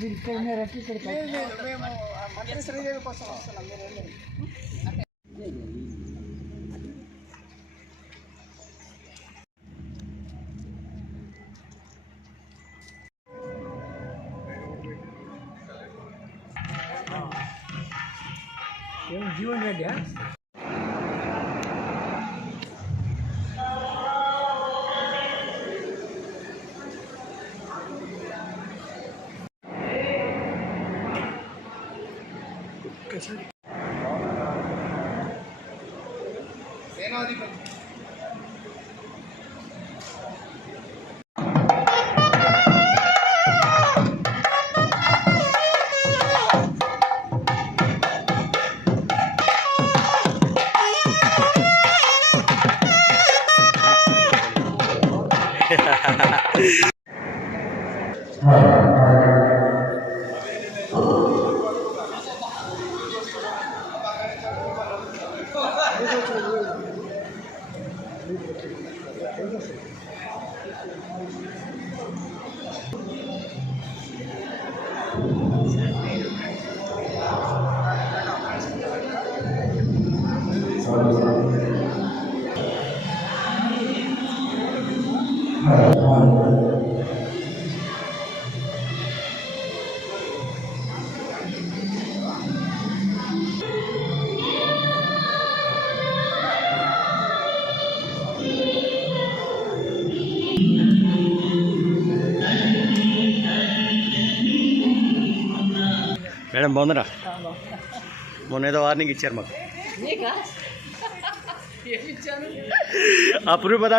మేము మంత్రి శ్రీదేవి కోసం వస్తున్నాం. మీరు జీవన్ రెడ్డి సేనాధిపతి మేడం బాగుందరా? మొన్న ఏదో వార్నింగ్ ఇచ్చారు మాకు. అప్పుడు పదా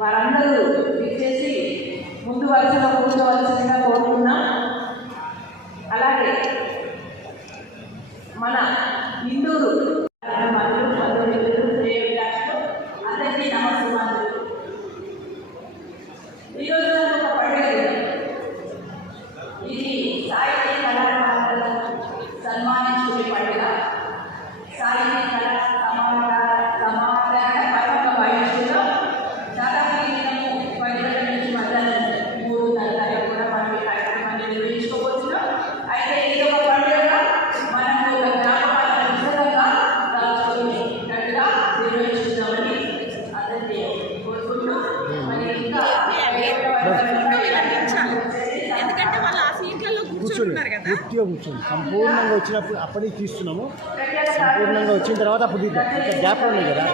వారందరూ ఇచ్చేసి ముందు వరుసలో కూర్చోవలసిందిగా కోరుకున్నా. అలాగే మన ఇందూరు అందరికీ నమస్కారం. ఈరోజు ఒక పండుగ. ఇది సాహితీ కళాకారులను సన్మానించుకునే పండుగ. సాహితీ కళా సమాధాన పర్వక వయస్సులో దాదాపు దినము 10 గంటల నుంచి మధ్యాహ్నం 3:30 కూడా మనం ఈ కార్యక్రమాన్ని నిర్వహించుకోవచ్చున్నాం. అయితే ఇది ఒక పండుగ మనకు జ్ఞాపకాలను విశదంగా దాచుకునేటట్టుగా నిర్వహించుదామని అందరినీ కోరుకుంటూ మరి ఇంకా ఎందుకంటే వాళ్ళు ఆ సీట్లలో కూర్చుంటున్నారు కదా, పూర్తిగా కూర్చోండి. సంపూర్ణంగా వచ్చినప్పుడు అప్పటికి తీస్తున్నాము. సంపూర్ణంగా వచ్చిన తర్వాత అప్పుడు ఇంకా గ్యాప్ ఉన్నాయి కదా.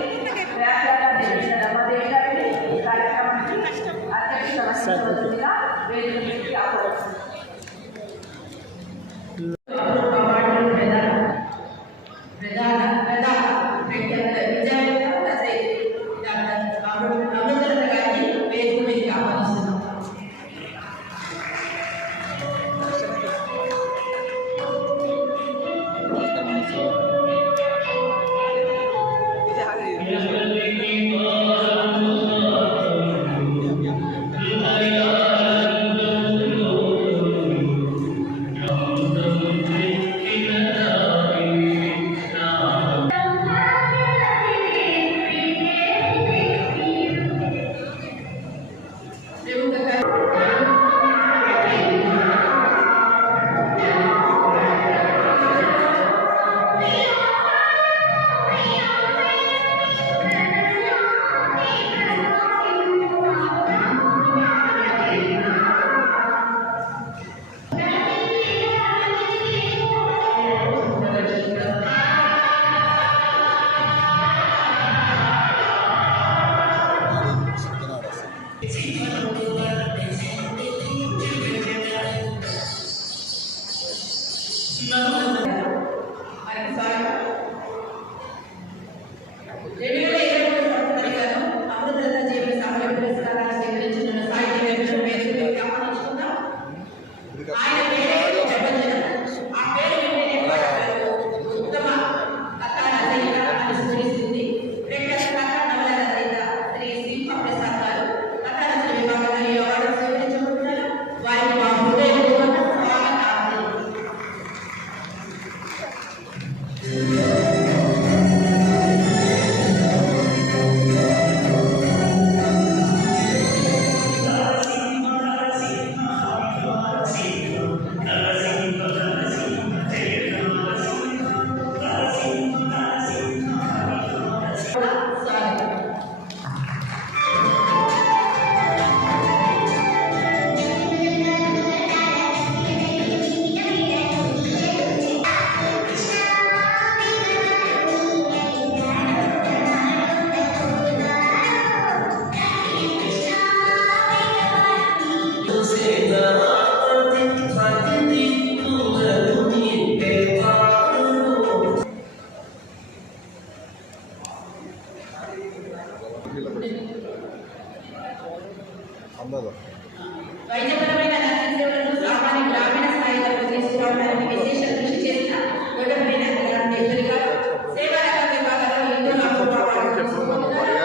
వైద్యపరమైన రక్షణ సేవలను సామాన్య గ్రామీణ స్థాయి వరకు తీసుకురావడానికి విశేష కృషి చేసిన గౌరవమైన నెహ్రూ గారు సేవా రంగ విభాగంలో ఎంతో సంవత్సరాలుగా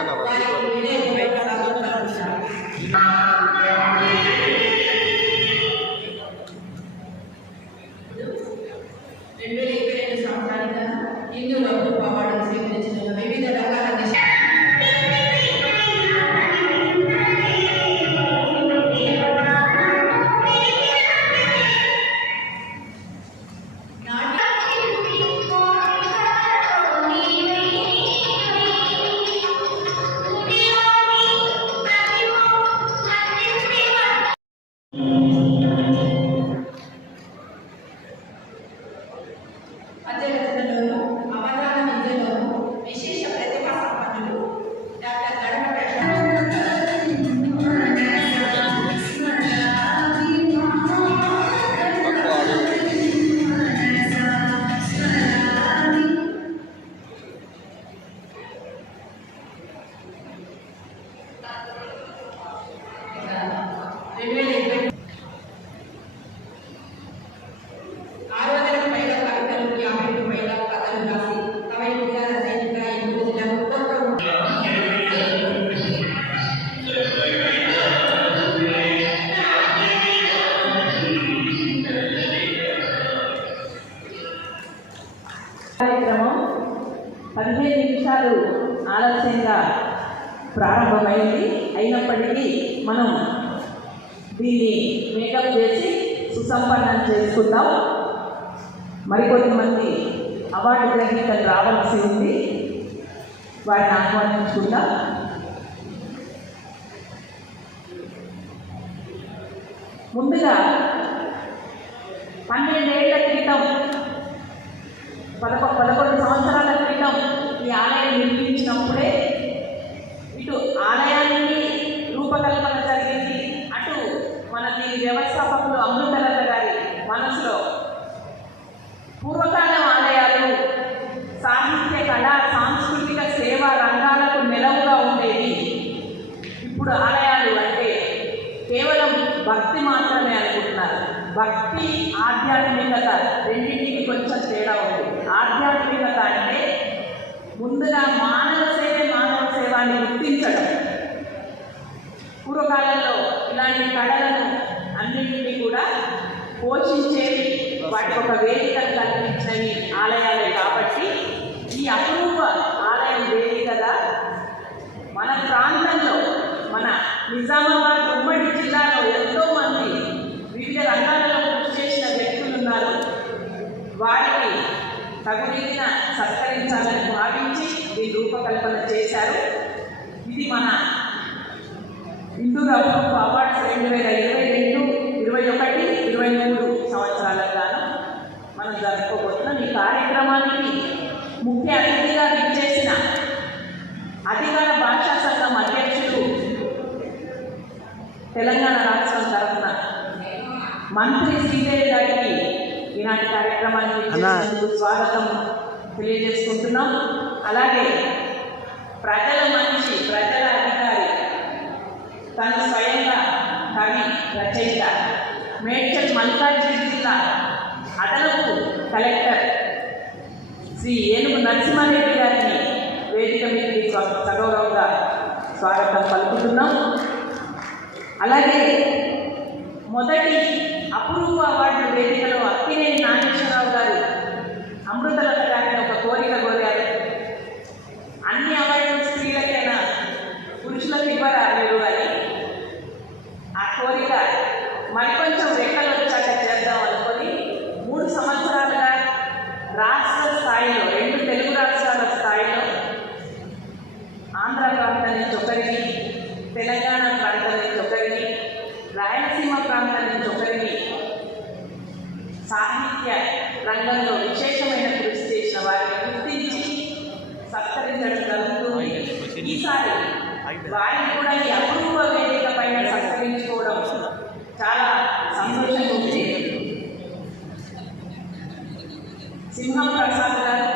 హిందూ అభివృద్ధి అవార్డును స్వీకరించిన వివిధ రకాల అధ్యయనంలోను అవగాహన విద్యలోను విశేష ప్రతిభా సంపన్నులు డాక్టర్ గడప కార్యక్రమం 15 నిమిషాలు ఆలస్యంగా ప్రారంభమైంది. అయినప్పటికీ మనం దీన్ని మేకప్ చేసి సుసంపన్నం చేసుకుందాం. మరికొంతమంది అవార్డు గ్రహీతలు రావాల్సి ఉంది, వారిని ఆహ్వానించుకుందాం. ముందుగా 12 ఏళ్ల క్రితం 11 సంవత్సరాల క్రితం ఈ ఆలయం నిర్మించినప్పుడే ఇటు ఆలయానికి రూపకల్పన జరిగింది, అటు మనకి వ్యవస్థాపకులు అమృతలత గారి మనసులో పూర్వకాలం ఆలయాలు సాహిత్య కళా సాంస్కృతిక సేవా రంగాలకు నెలవుగా ఉండేవి. ఇప్పుడు ఆలయాలు అంటే కేవలం భక్తి మాత్రమే అనుకుంటున్నారు. భక్తి ఆధ్యాత్మికత రెండింటికి కొంచెం తేడా ఉంది. ఆధ్యాత్మికత అంటే ముందుగా మానవ సేవాన్ని గుర్తించడం. పూర్వకాలంలో ఇలాంటి కళలను అన్నింటినీ కూడా పోషించేవి, వాటికి ఒక వేదికను కల్పించినవి ఆలయాలే. కాబట్టి ఈ అపూర్వ ఆలయం వేదికగా మన ప్రాంతంలో, మన నిజామాబాద్ ఉమ్మడి జిల్లాలో ఎంతోమంది వివిధ రంగాలలో కృషి చేసిన వ్యక్తులు ఉన్నారు. వారికి తగురీతిన సత్కరించాలని భావించి దీని రూపకల్పన చేశారు. ఇది మన హిందూ అభివృద్ధి అవార్డ్స్ 2022, 21, 23 సంవత్సరాలకు గాను మనం జరుపుకోబోతున్నాం. ఈ కార్యక్రమానికి ముఖ్య అతిథిగా విచ్చేసిన అధికార భాషా సంఘం అధ్యక్షులు, తెలంగాణ రాష్ట్రం తరఫున మంత్రి శ్రీదేవి గారికి ఈనాటి కార్యక్రమానికి స్వాగతం తెలియజేసుకుంటున్నాం. అలాగే ప్రజల మనిషి, ప్రజల అధికారి, తను స్వయంగా కవి, రచయిత, మేడ్చల్ మల్కాజ్గిరి జిల్లా అదనపు కలెక్టర్ శ్రీ ఏనుగు నరసింహారెడ్డి గారిని వేదిక మీదకి సగౌరవంగా స్వాగతం పలుకుతున్నాం. అలాగే మొదటి అపూర్వ అవార్డు వేదికలో అక్కినేని నాగేశ్వరరావు గారు అమృతలత గారిని ఒక కోరిక కోరారు. అన్ని అవార్డులు స్త్రీలకైనా పురుషులకు ఇవ్వరా మీరు అని. ఆ కోరిక మరికొంచెం రెక్కలు వచ్చాక చేద్దాం అనుకొని 3 సంవత్సరాలుగా రాష్ట్ర స్థాయిలో, 2 తెలుగు రాష్ట్రాల స్థాయిలో ఆంధ్ర ప్రాంతం నుంచి ఒకరికి, తెలంగాణ ప్రాంతం నుంచి ఒకరికి, రాయలసీమ ప్రాంతం నుంచి ఒకరికి సాహిత్య రంగంలో విశేషమైన కృషి చేసిన వారిని గుర్తించి సత్కరించడం జరుగుతుంది. ఈసారి వారిని కూడా ఈ అపూర్వ వేదిక పైన సత్కరించుకోవడం చాలా సంతోషంగా ఉంది. సింహం ప్రసాద్ గారు,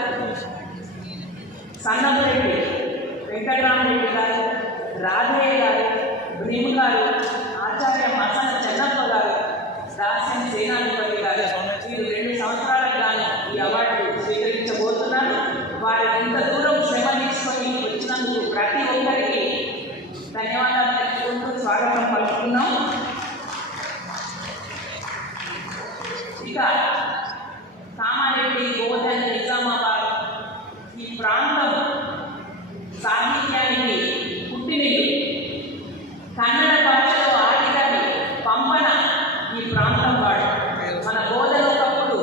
సన్నపరెడ్డి వెంకటరామరెడ్డి గారు, రాధయ్య గారు, భీము గారు, ప్రాంతం సాహిత్యానికి పుట్టినిల్లు. కన్నడ భాషలో ఆదికవి పంపన ఈ ప్రాంతం వాడు. మన బోధన ఒకప్పుడు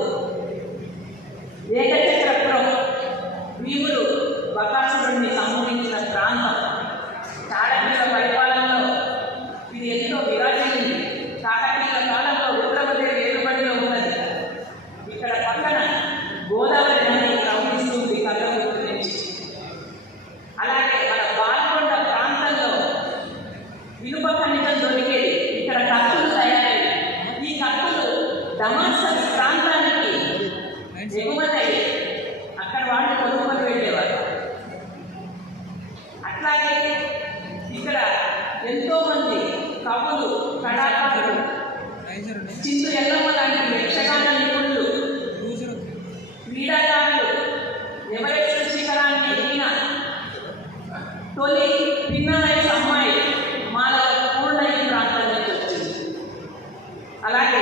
ఏకచక్రపురం భీముడు బకాసురుడిని సంహరించిన ప్రాంతం. చాళుక్యుల పరిపాలనలో ఇది ఎంతో విరాజిల్లింది. కాకతీయుల కాలంలో రుద్రమదేవి ఏలుబడిలో ఉన్నది. ఇక్కడ పక్కన గోదావరి నది ప్రవహిస్తుంది కళ్ళగుర్తు నుంచి. అలాగే మన బాల్కొండ ప్రాంతంలో ఇనుప ఖనిజం దొరికేది. ఇక్కడ కత్తులు తయారయ్యాయి. ఈ కత్తులు డమాస్కస్ ప్రాంతానికి ఎగుమతి అక్కడ వాళ్ళు కొనుగోలు వెళ్ళేవారు. అట్లాగే ఇక్కడ ఎంతో మంది కవులు, కళాకారులు, చిందు ఎల్లమ్మ లాంటి యక్షగాన నిపుణులు, క్రీడాకారులు, ఎవరెస్ట్ శిఖరాన్ని ఎదిగిన తొలి పిన్న వయసు అమ్మాయి మాలవ పూర్ణ ఈ ప్రాంతం నుంచి వచ్చింది. అలాగే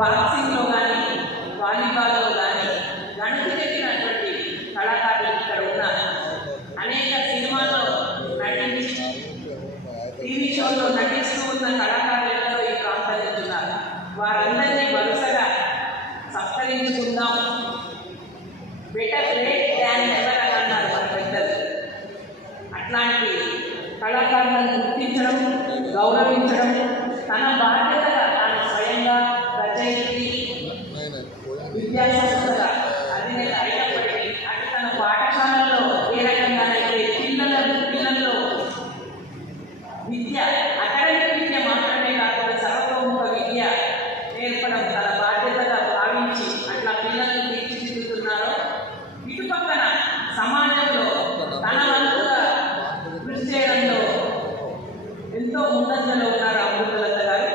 బాక్సింగ్లో కానీ వాలీబాల్లో కానీ గణితెక్కినటువంటి కళాకారులు ఇక్కడ ఉన్నారు. అనేక సినిమాల్లో నటించి టీవీ షోలో నటిస్తూ ఉన్న కళాకారులలో ఈ ప్రాంతం నుంచి ఉన్నారు. వారందరినీ వరుసగా సత్కరించుకుందాం. బెటర్ లేట్ దాన్ నెవర్ అని అన్నారు మన పెద్దలు. అట్లాంటి కళాకారులను గుర్తించడం, గౌరవించడం తన బాధ్యతగా తాను స్వయంగా రచయిత్రి, విద్యాసంస్థల అధినేత అయినప్పటికీ అటు తన పాఠశాలలో ఏ రకంగానైతే పిల్లల్లో విద్య, అకాడమిక్ విద్య మాత్రమే కాకుండా సర్వతోముఖ విద్య నేర్పడం తన బాధ్యతగా భావించి అట్లా పిల్లలను తీర్చిదిద్దుతున్నారో, ఇటుపక్కన సమాజంలో తన వంతుగా కృషి చేయడంలో ఎంతో ముందంజలో ఉన్నారు అమృతలత గారు.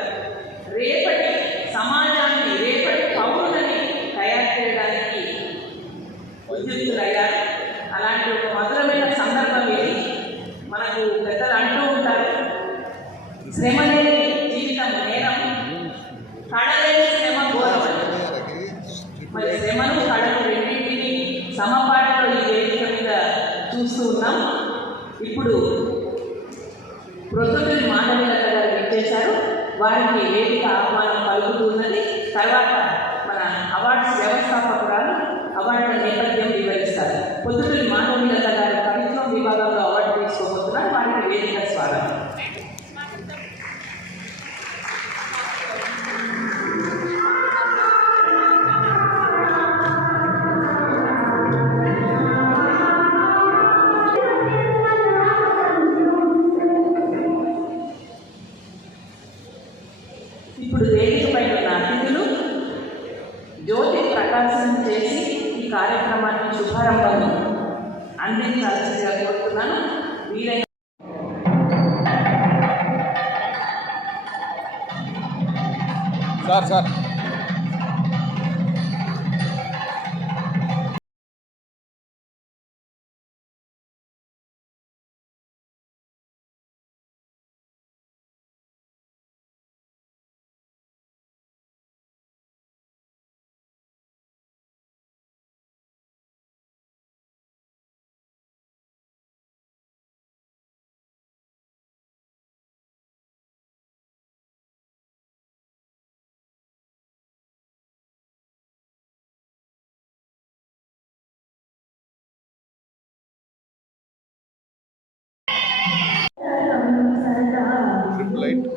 రేపటి సమాజాన్ని, రేపటి పౌరులని తయారు చేయడానికి ఉద్యుక్తులయ్యారు. అలాంటి ఒక మధురమైన సందర్భం ఇది. మనకు పెద్దలు అంటూ ఉంటారు, శ్రమ లేని జీవితం నేరం, కళలేని శ్రమ ఘోరం. మరి శ్రమను, కళను రెండింటినీ సమపాటిలో ఈ వేదిక మీద చూస్తూ ఉన్నాం. ఇప్పుడు ప్రొద్దుటూరి మాధవీలత గారు ఇచ్చేశారు. వారికి వేదిక ఆహ్వానం పలుకుతున్నది. తర్వాత మన అవార్డ్స్ వ్యవస్థాపకురాలు అవార్డుల నేపథ్యం వివరిస్తారు. ప్రొద్దుటూరి మాధవీలత గారు కవిత్వం విభాగంలో అవార్డు తీసుకోబోతున్నారు. వారికి వేదిక స్వాగతం. ఇప్పుడు వేదికపై ఉన్న అతిథులు జ్యోతి ప్రకాశం చేసి ఈ కార్యక్రమాన్ని శుభారంభం అందించాల్సిందిగా కోరుతున్నాను. వీలైన సార్ Triple 8.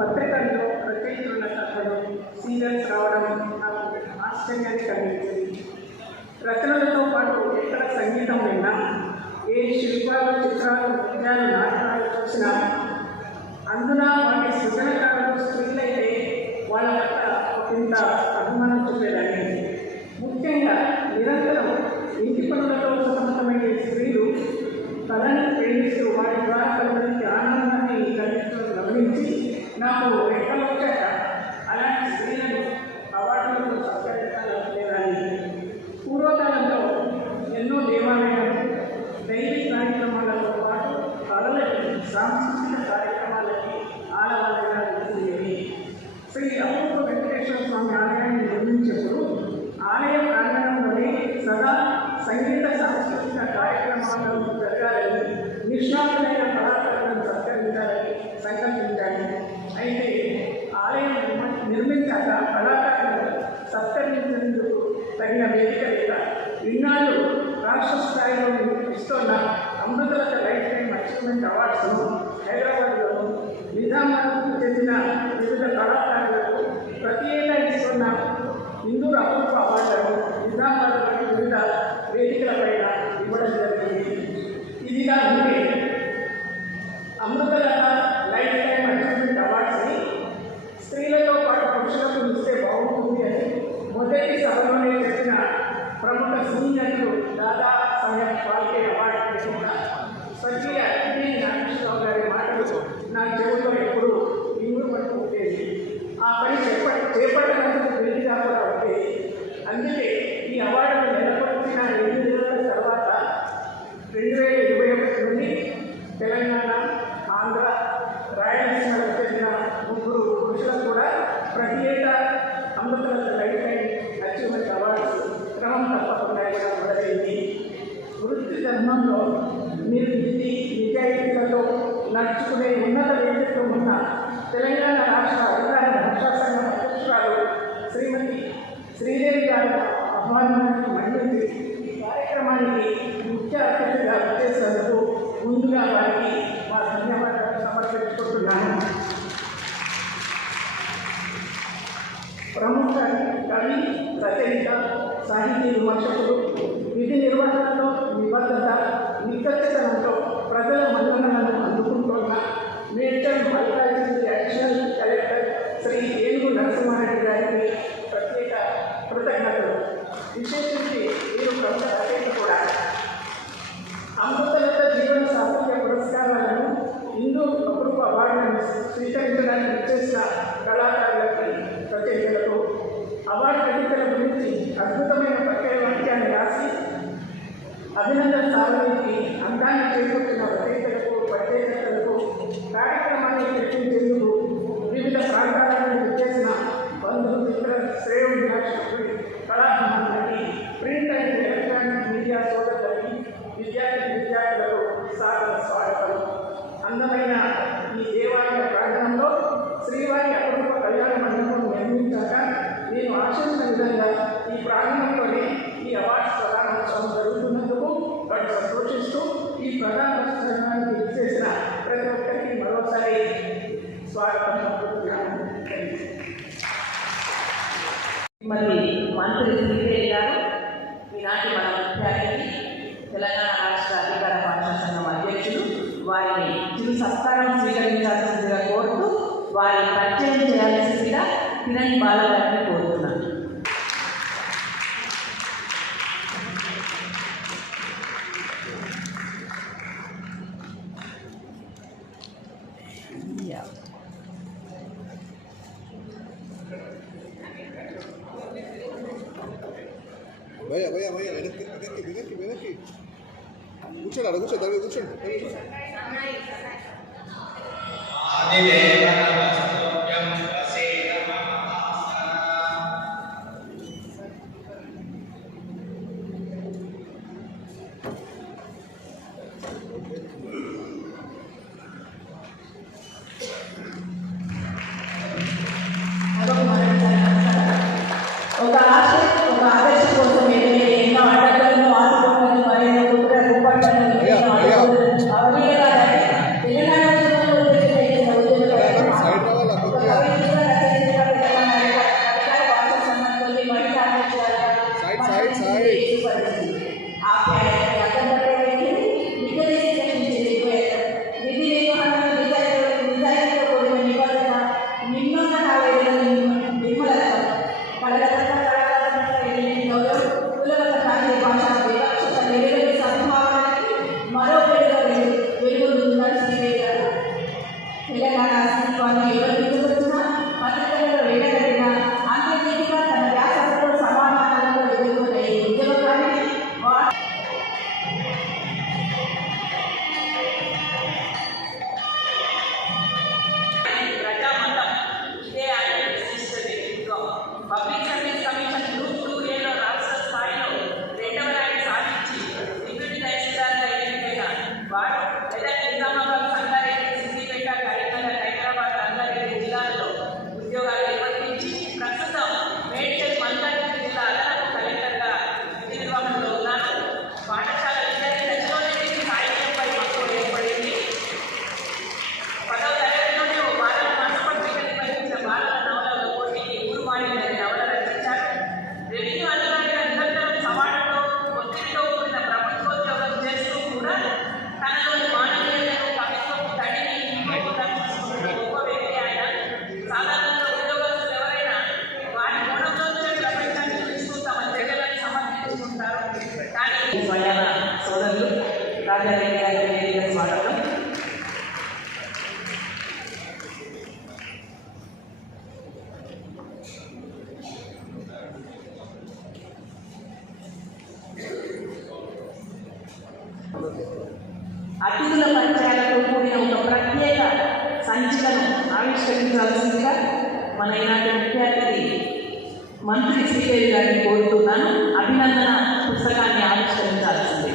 పత్రికల్లో రచయితుల కథలు సీరియల్స్ రావడం నాకు ఆశ్చర్యాన్ని కలిగించింది. రచనలతో పాటు ఎక్కడ సంగీతం విన్నా, ఏ శిల్పాలు, చిత్రాలు, నృత్యాలు, నాటకాలు చూసినా అందున వాటి సృజనకారులు స్త్రీలైతే వాళ్ళ పట్ల ఒకంత అభిమానం చూపేదాన్ని. ముఖ్యంగా నిరంతరం ఇంటి పనులతో సతమతమయ్యే స్త్రీలు కళను ప్రేమిస్తూ వాటి ద్వారా కలిగి ఆనందాన్ని కలిగించడం గమనించి నాకు ఎక్కలొచ్చాక అలాంటి స్త్రీలను అవార్డులతో సత్కరించాలనుకునేదాన్ని. పూర్వకాలంలో ఎన్నో దేవాలయాలు దైవీ కార్యక్రమాలతో పాటు కళలకి, సాంస్కృతిక కార్యక్రమాలకి ఆలవాళ్ళగా ఉండేవి. శ్రీ అపూర్వ వెంకటేశ్వర స్వామి ఆలయాన్ని నిర్మించేప్పుడు ఆలయ ప్రాంగణంలోనే సదా సంగీత సాంస్కృతిక కార్యక్రమాలను జరగాలని, నిష్ణాతులైన కళాకారులను సత్కరించాలని సంకల్పించాను. అయితే ఆలయం నిర్మించాక కళాకారులను సత్కరించేందుకు తగిన వేదిక లేక ఇన్నాళ్ళు రాష్ట్ర స్థాయిలో ఇస్తున్న అమృతలత లైఫ్ టైమ్ అచీవ్మెంట్ అవార్డ్స్ను హైదరాబాద్లోను, నిజామాబాద్కు చెందిన వివిధ కళాకారులకు ప్రతి ఏటా ఇస్తున్న హిందూ అపూర్వ అవార్డులను నిజామాబాద్లోని వివిధ వేదికలపైన ఇవ్వడం జరిగింది. ఇదిగా ఉంటే అమృతలత లైఫ్ టైమ్ అచీవ్మెంట్ అవార్డ్స్ని స్త్రీలతో పాటు పురుషులకు ఇస్తే బాగుంటుంది అని మొదటి సభలోనే చెప్పిన ప్రముఖ సీనియర్లు దాదా సాహెబ్ ఫాల్కే అవార్డు తీసుకున్న స్వర్గీయ నాగేశ్వరరావు గారి మాటలు నా చెవుల్లో ఎప్పుడు ఇంగురు పట్టు ఉండేది. ఆ పని చేపట్టడానికి వీలుగా కూడా ఉండేది. అందుకే ఈ అవార్డును నెలకొల్పిన 8 నెలల తర్వాత 2021 నుండి తెలంగాణ, ఆంధ్ర, రాయలసీమలకు చెందిన 3 పురుషులకు కూడా ప్రతి ఏటా Amruthalatha life time achievement awards క్రమం తప్పకుండా మొదలైంది. వృత్తి ధర్మంలో నిర్వృత్తి నిజాయితీలతో నడుచుకునే ఉన్నత వ్యక్తిత్వం ఉన్న తెలంగాణ రాష్ట్ర అధికార భాషా సంఘం అధ్యక్షురాలు శ్రీమతి శ్రీదేవి గారి ఆహ్వానానికి మన్నించి ఈ కార్యక్రమానికి ముఖ్య అతిథిగా వచ్చేసినందుకు ముందుగా వారికి మా ధన్యవాదాలు సమర్పించుకుంటున్నాను. ప్రముఖ కవి, రచయిత, సాహితీ విమర్శకులు, విధి నిర్వహణలో నిబద్ధత, నిక్కచ్చితనంతో ప్రజల మన్ననలను అందుకుంటున్న మేడ్చల్ మల్కాజిగిరి అడిషనల్ కలెక్టర్ శ్రీ ఏనుగు నరసింహారెడ్డి గారికి ప్రత్యేక కృతజ్ఞతలు. విశేషించి వీరు ప్రముఖ రచయిత కూడా. అమృతలత జీవన సాహిత్య పురస్కారాలను, హిందూ అపూర్వ అవార్డులను స్వీకరించడానికి వచ్చేసిన కళాకారులకి, రచయితలకు, అవార్డు గ్రహీతల గురించి అద్భుతమైన ప్రత్యేక వాక్యాన్ని రాసి అభినందన సాధనకి అందాన్ని చేకూర్చిన రచయితలకు, ప్రత్యేకతలకు, కార్యక్రమాన్ని తెప్పించేందుకు వివిధ ప్రాంతాల నుండి వచ్చేసిన బంధువు, మిత్ర, శ్రేయోభిలాషులకి, కళాభిమానులకి, ప్రింట్ అండ్ ఎలక్ట్రానిక్ మీడియా సోదరులకి, విద్యార్థులకు సాదర స్వాగతం. అందమైన ఈ దేవాలయ ప్రాంగణంలో శ్రీవారి అపూర్వ కళ్యాణ మండపం నిర్మించాక నేను ఆశించిన విధంగా ఈ ప్రాంగణంలోనే ఈ అవార్డ్స్ ప్రదానోత్సవం జరుగుతున్నందుకు వాటి సంతోషిస్తూ ఈ ప్రదానోత్సవానికి విచ్చేసిన ప్రతి ఒక్కరికి మరోసారి స్వాగతం పలుకుతున్నాను. మరి మంత్రి శ్రీదేవి గారు ఈనాటి మన ముఖ్య అతిథి, తెలంగాణ రాష్ట్ర అధికార భాషా సంఘం అధ్యక్షులు, వారిని చిరు సత్కారం స్వీకరించాల్సిందిగా కోరుతూ వారిని పరిచయం చేయాల్సిందిగా కిరణ్ బాల గారిని కోరుతున్నాను. భయ్యా భయ్యా భయ్యా వెనక్కి వెనక్కి వెనక్కి వెనక్కి కూర్చోండి, అక్కడ కూర్చోండి, కూర్చోండి. ఒక ఆదర్శ కోసం ఎన్నో అడ్డంకులను ఆదుకోవాలని మరియు కుట్ర రూపట్టలను అవలీలగా తెలంగాణ రాసి వాళ్ళు ఎవరు వచ్చినా పత్రికలలో వెళ్ళగలిగిన అంతర్గతంగా తన వ్యాసాలతో సమాధానాలతో ఎదుర్కొనే ఉద్యోగాన్ని ప్రజామతం ఇదే ఆయన విశిష్ట వ్యక్తిత్వం. Public service commission group 2A రాష్ట్ర స్థాయిలో 2వ ర్యాంక్ సాధించి డిప్యూటీ తహసీల్దార్గా ఎన్నికైన వారు మెదక్, నిజామాబాద్, సంగారెడ్డి, సిద్దిపేట, కరీంనగర్, హైదరాబాద్, రంగారెడ్డి జిల్లాలలో ఉద్యోగాలు నిర్వర్తించి ప్రస్తుతం మేడ్చల్ మల్కాజ్గిరి జిల్లా అదనపు కలెక్టర్గా విధి నిర్వహణలో ఉన్నారు. పాఠశాల విద్యార్థి దశలోనే సాహిత్యంపై మక్కువ ఏర్పడింది. 10వ తరగతిలోనే ఓ బాలల మాసపత్రిక నిర్వహించిన బాలల నవలల పోటీకి ఊరువాణి అనే నవల రచించారు. రెవెన్యూ అధికారిగా నిరంతరం సవాళ్లతో ఒత్తిడితో కూడిన ప్రభుత్వోద్యోగం చేస్తూ కూడా తనలోని మానవీయతను, కవిత్వపు తడిని ఇంకోకుండా తీసుకున్న గొప్ప వ్యక్తి ఆయన. సాధారణంగా ఉద్యోగస్తులు ఎవరైనా వారి కోణంలోంచే ప్రపంచాన్ని చూస్తూ తమ చర్యలను సమర్థించుకుంటారు. కానీ స్వయాన సోదరులు రాజారెడ్డి గారికి స్వాగతం. అతిథుల పరిచయాలతో కూడిన ఒక ప్రత్యేక సంచికను ఆవిష్కరించాల్సిందిగా మన ఈనాటి ముఖ్య అతిథి మంత్రి శ్రీదేవి గారిని కోరుతున్నాను. అభినందన పుస్తకాన్ని ఆవిష్కరించాల్సింది.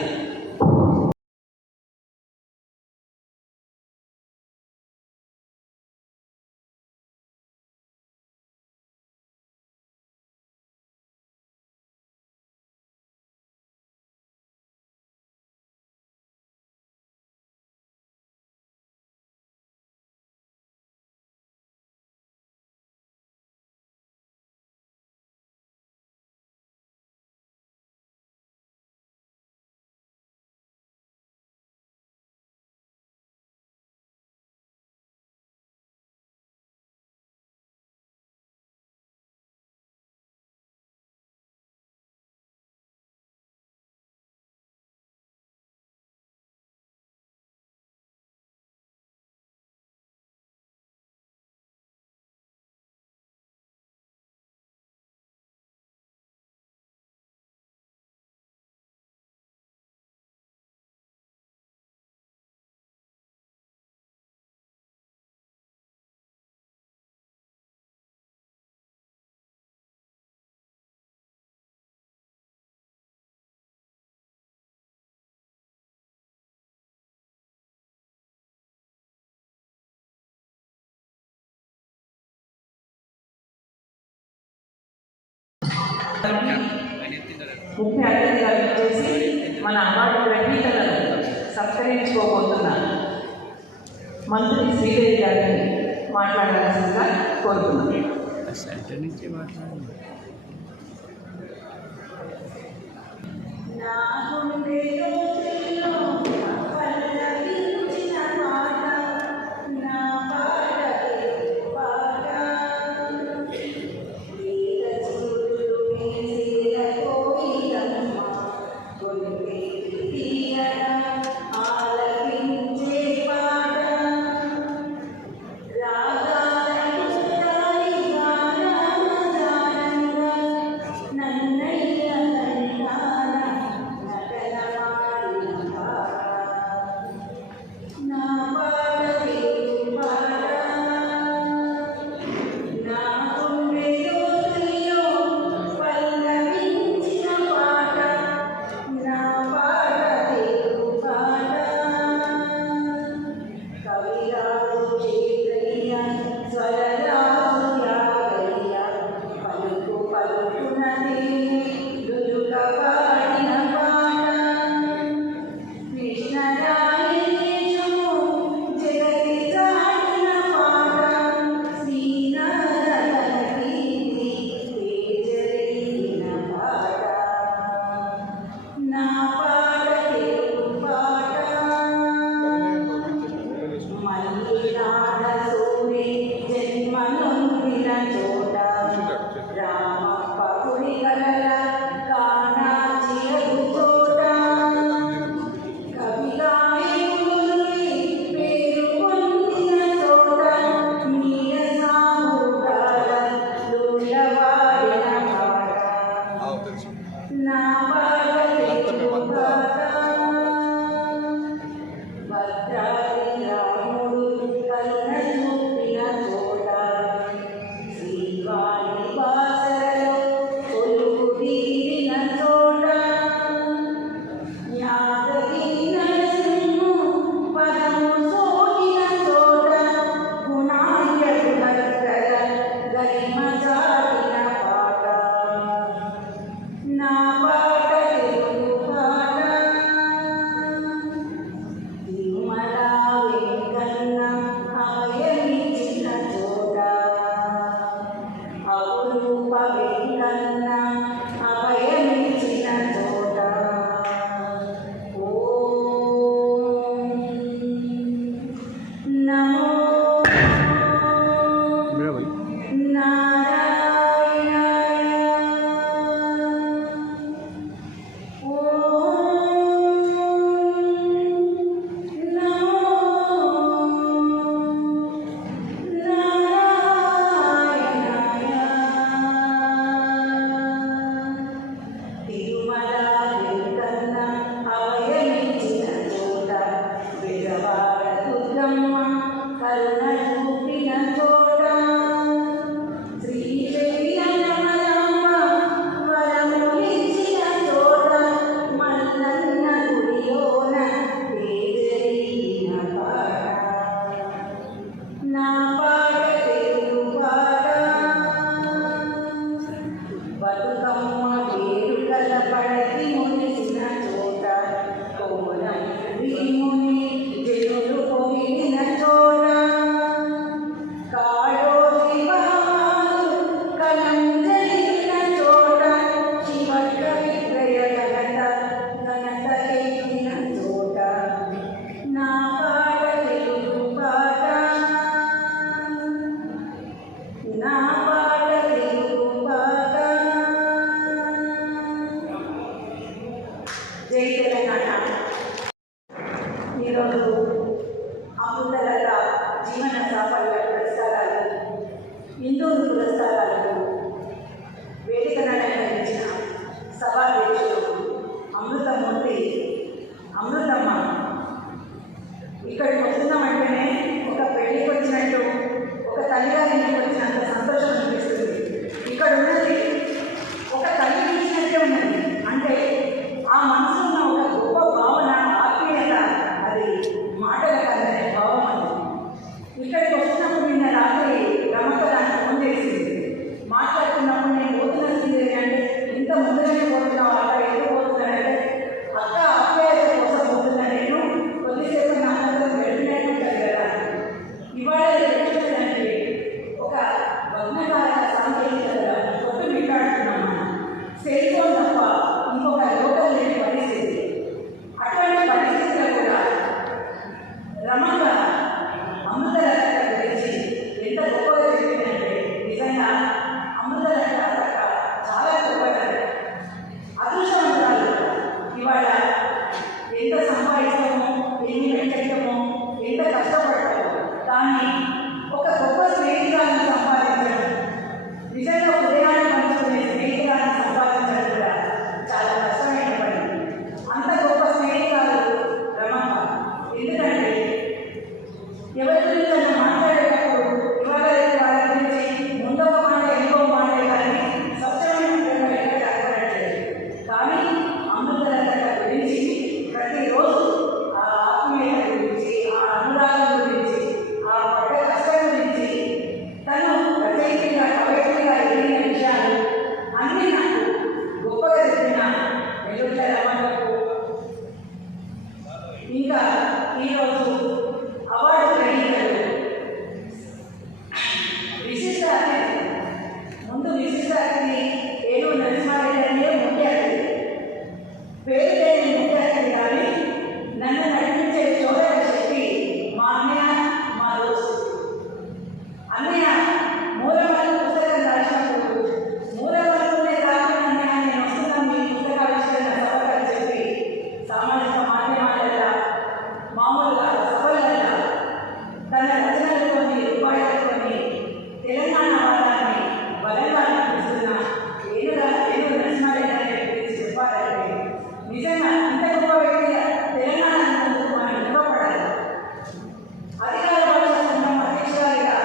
ముఖ్య అతిథిగా చేసి మన అవార్డు గ్రహీతలను సత్కరించుకోబోతున్న మంత్రి శ్రీదేవి గారిని మాట్లాడాల్సిందిగా కోరుతున్నాను. అత్తగారి ఇంటికి వచ్చినంత సంతోషం అనిపిస్తుంది. ఇక్కడ ఉన్నది ఒక తల్లి చూసినట్టే ఉన్నది. అంటే ఆ మనసులో ఉన్న ఒక గొప్ప భావన, ఆత్మీయత, అది మాటల కలనే భావం అది. ఇక్కడికి వస్తున్నప్పుడు నిన్న రాత్రి రమక్క దాన్ని ఫోన్ చేసింది. మాట్లాడుతున్నప్పుడు నేను పోతున్నది అంటే ఇంత ముందుగానే పోతున్నావు, అక్కడ ఎందుకు పోతున్నానంటే అక్క ఆప్యాయత కోసం పోతున్నా, నేను కొద్దిసేపు నా అందరితో వెళ్ళినట్టు ఉంటుంది కదా. ఇవాళ ఎట్లుందంటే ఒక భగ్నకాల సాంకేతికత కొట్టు మిట్టాడుతున్నాం. సెల్ ఫోన్ తప్ప ఇంకొక లోకం లేని పరిస్థితి. అటువంటి పరిస్థితుల్లో కూడా రమణ అమృతలత గురించి ఎంత గొప్పగా చెప్పిందంటే నిజంగా అమృతలత చాలా గొప్పది. అదృష్టవంతురాలు. ఇవాళ ఎంత సంపాదించడమో, ఎన్ని పెట్టడమో, ఎంత కష్టపడతామో, కానీ ఒక గొప్ప స్నేహితురాలను సంపాదించడం, నిజంగా ఉదయాన్ని పంచుకునే స్నేహితురాలను సంపాదించడం కూడా చాలా కష్టమైన పని. అంత గొప్ప స్నేహితురాలు రమక్క. ఎందుకంటే ఎవరి గురించి మాట్లాడేటప్పుడు ఇవాళ వాళ్ళ గురించి ముందొక మాట ఇంకో మాట కానీ స్వచ్ఛమైన ఎక్కడ అడగట్లేదు. కానీ అమృతలత గురించి ప్రతిరోజు ఆ ఆత్మీయత గురించి, ఆ అనురాగం గురించి, ఆ పడ్డ కష్టం గురించి తను రచయితగా కవయిత్రిగా ఎదిగిన విషయాలు అన్నీ నాకు గొప్పగా చెప్పిన వెలుగుల రమణకు. ఇంకా ఈరోజు అవార్డు గ్రహీతలు విశిష్ట అతిథి. ముందు విశిష్ట అతిథి ఏలూరు నరసింహారెడ్డి ముఖ్య అతిథి. పేరు లేని ముఖ్య అతిథి కానీ నన్ను నడిపించే చోదక శక్తి మా అన్నయ్య, మా దోస్తు. అన్నయ్య మూలమల్లు పుస్తకం రాసినప్పుడు మూలమల్లునే కాకుండా అన్నయ్య నేను వస్తున్నాను మీ పుస్తకావిష్కరణ సభకు చెప్పి సామాజిక మాధ్యమాలలో మామూలుగా సభలలో తన రచనలతోని, రూపాయలతోని తెలంగాణ వాదాన్ని బలంగా అనిపిస్తున్న ఏలూరు నరసింహారెడ్డి గురించి చెప్పాలంటే నిజంగా ఇంత గొప్ప వ్యక్తిగా తెలంగాణ మనం నిలబడాలి. అధికార భాషా సంఘం అధ్యక్షురాలిగా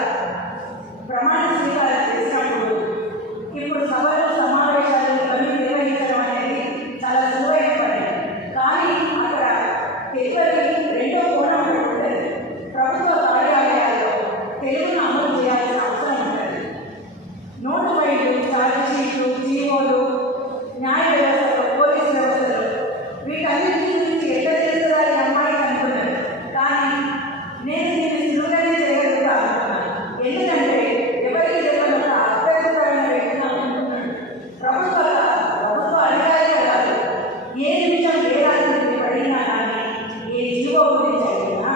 ప్రమాణ స్వీకారం చేసినప్పుడు ఇప్పుడు సభలు, సమావేశాలు ఇవన్నీ నిర్వహించడం అనేది చాలా సులువైన పని. కానీ అక్కడ తెలుగుకి రెండో కోణం ఉంటుంది. ప్రభుత్వ కార్యాలయాల్లో తెలుగును అమలు చేయాల్సిన అవసరం ఉంటుంది. నోటు ఫైళ్లు, ఛార్జ్ షీట్లు, జీవోలు, న్యాయ వ్యవస్థలు, పోలీసు వ్యవస్థలు, వీటన్నింటి గురించి ఎట్లా చేస్తుందని అమ్మాయికి అనుకున్నాను. కానీ నేను దీన్ని సులువుగానే చేయగలుగుతా అనుకున్నాను. ఎందుకంటే ఎవరికి తెలియని ఒక అత్యద్భుతమైన వ్యక్తిగా ఉంటున్నాడు. ప్రభుత్వ అధికారిగా కాదు, ఏ నిమిషం ఏ రాజకీయ పడినా కానీ, ఏ జీవో గురించి అడిగినా,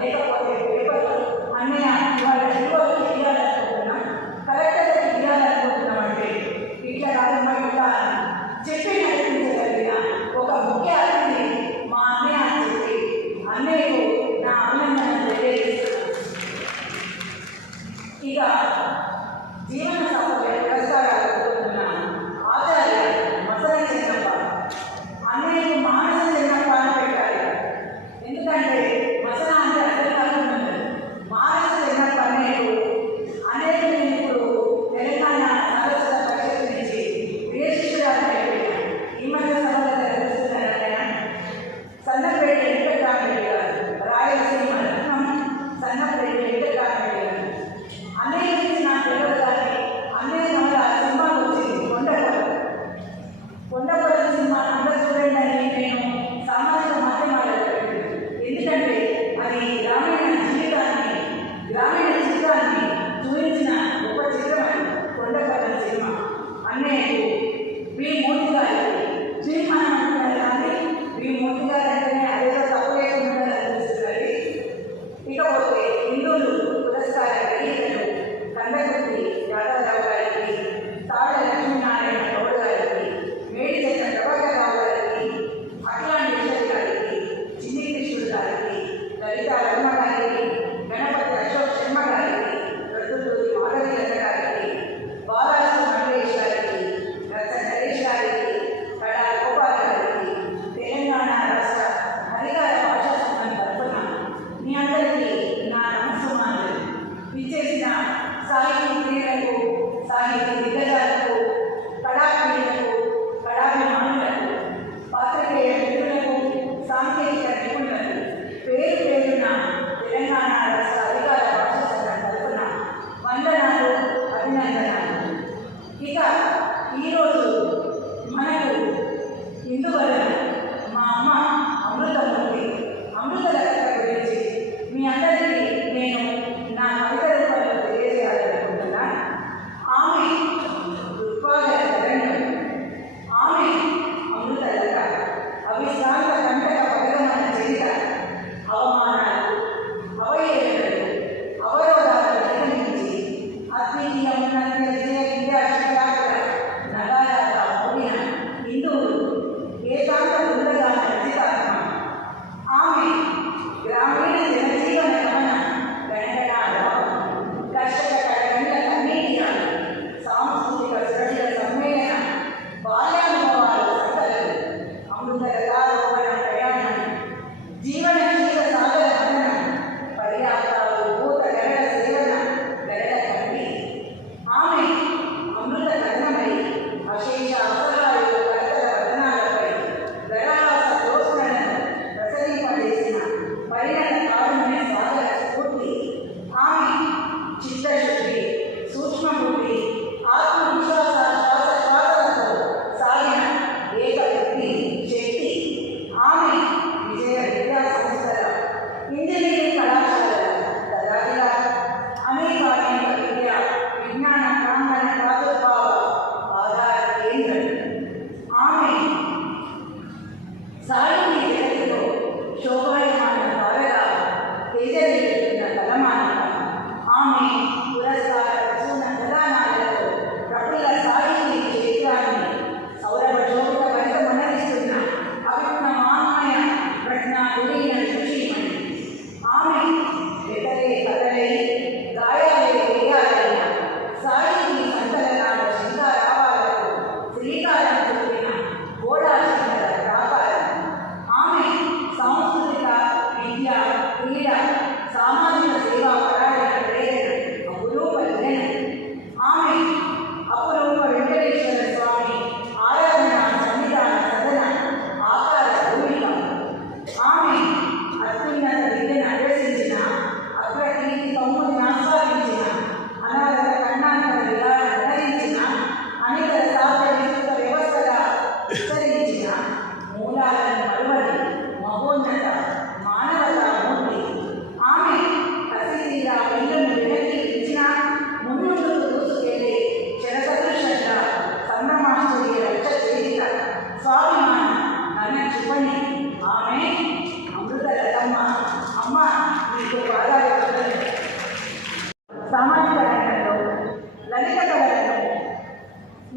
లేకపోతే పేపర్లు అన్నయ్య వాళ్ళ జీవోలు తెలియాలనుకుంటున్నాం, కలెక్టర్కి తెలియాలనుకుంటున్నాం అంటే ఇట్లా కాదమ్మా ఇట్లా చెప్పి నడిపించగలిగిన ఒక ముఖ్య అతిథి మా అన్నయ్య అని చెప్పి అన్నయ్యకు నా అభినందన తెలియజేస్తున్నాను. ఇక జీవన సాఫల్య పురస్కారాలు పొందుతున్న ఆచార్య మసన చెన్నప్ప. అన్నయ్యకు మానస చెన్నప్ప అని పెట్టాలి. ఎందుకంటే మసన అంటే అర్థం కాకుండా మానస చెన్నప్ప అన్నయ్యకు అనేక నేను ఇప్పుడు తెలంగాణ సరస్వత పరిషత్ నుంచి ప్రియ శిష్యురాలు అయిపోయినా. ఈ మధ్య సభలో తెలుస్తున్నారన్నయ్య సన్నపేట వెంకటరామరెడ్డి గారు, రాయలసీమ రత్నం సన్నపేట వెంకటరామరెడ్డి గారు. అన్నయ్య గురించి నాకు తెలియదు కానీ అన్నయ్య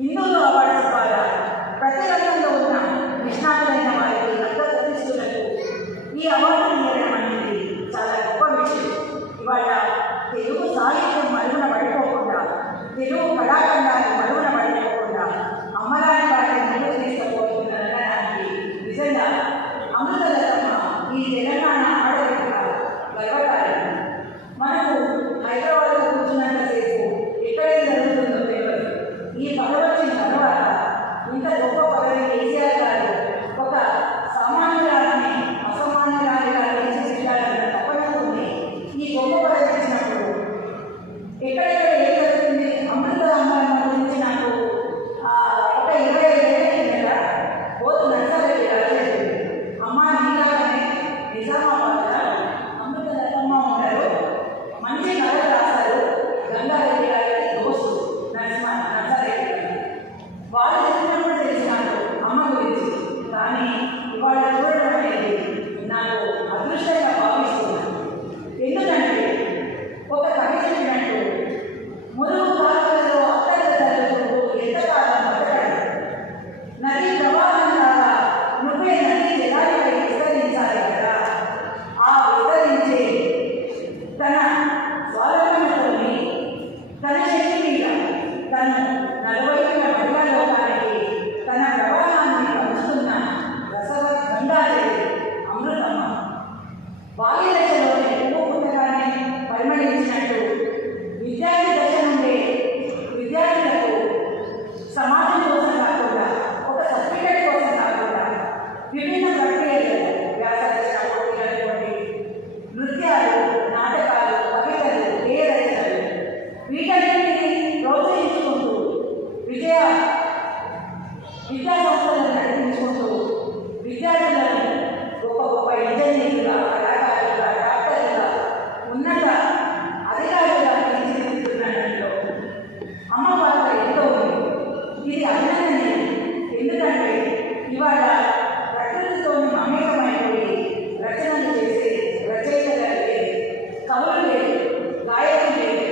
ఇందులో అవార్డు ద్వారా ప్రతి రంగంలో ఉన్న నిష్ణాతులైన వారికి రక్త ప్రతిష్ఠులకు ఈ అవార్డు ఇవ్వడం అనేది చాలా గొప్ప విషయం. ఇవాళ తెలుగు సాహిత్యం మరుగున పడిపోకుండా, తెలుగు కళాఖండాలు మరుగున పడిపోకుండా అమ్మలాంటి వారిని ముందుకు తీసుకుపోతున్నదానికి నిజంగా అమృతలతమ్మ ఈ తెలంగాణ ఆడపిల్ల గర్వకారణం. మనకు హైదరాబాద్లో కూర్చున్నంతసేపు ఎక్కడేం జరుగుతుందో తెలియదు. ఈ పదవి వచ్చిన తర్వాత ఇంత గొప్ప పదవి కేసీఆర్ గారు ఒక సామాన్యురాలని అసామాన్యురాలిగా తీర్చిదిద్దాలన్న తపనతోనే ఈ గొప్ప పదవి ఇచ్చినప్పుడు ఎక్కడెక్కడ ఏం జరుగుతుంది అమృత అమ్మాయి గురించి నాకు ఒక 25 ఏళ్ళ కిందట బోత్ నర్సారెడ్డి గారు చెప్పింది. అమ్మ నీలాగానే నిజామాబాద్లో అమృత లతమ్మ ఉన్నారు, మంచి కథలు రాస్తారు, గంగారెడ్డి గారి దోస్తు నర్సారెడ్డి గారు. వాళ్ళు చెప్పినప్పుడు తెలిసినాను అమ్మ గురించి. కానీ ఇవాళ చూడడం అనేది నాకు అదృష్టంగా భావిస్తున్నాను. ఎందుకంటే ఒక కవి చెప్పినట్టు మురుగు కాలువలలో అత్తల తల్లులు ఎంతకాలం బతకడు, నది ప్రవాహం లాగా నువ్వే నది జలాలపై విస్తరించాలి కదా. ఆ విస్తరించే తన స్వావలంబనతోని తన శక్తి మీద తను నలువైపుల మహిళలోకానికి తన ప్రవాహాన్ని పంచుతున్న రసవత్ గంగాదేవి అమృతమ్మ. బాల్య దశలోనే పువ్వు పుట్టగానే పరిమళించినట్టు విద్యార్థి దశ నుండే విద్యార్థులకు సమాజం కోసం కాకుండా, ఒక సర్టిఫికేట్ కోసం కాకుండా విభిన్న ప్రక్రియలు, వ్యాస రచన పోటీలటువంటి నృత్యాలు, నాటకాలు, కవితలు, గేయ రచనలు, వీటన్నింటినీ ప్రోత్సహించుకుంటూ విద్యా సంస్థలను నడిపించుకుంటూ విద్యార్థులను గొప్ప గొప్ప ఇంజనీర్లుగా, కళాకారులుగా, డాక్టర్లుగా, ఉన్నత అధికారులుగా తీర్చిదిద్దుతున్నట్లో అమ్మ పాత్ర ఎంతో ఉంది. ఇది అభినందనీయం. ఎందుకంటే ఇవాళ ప్రకృతితో మమేకమైపోయి రచనలు చేసే రచయితలు లేదు, కవులు లేదు, గాయకులు లేదు.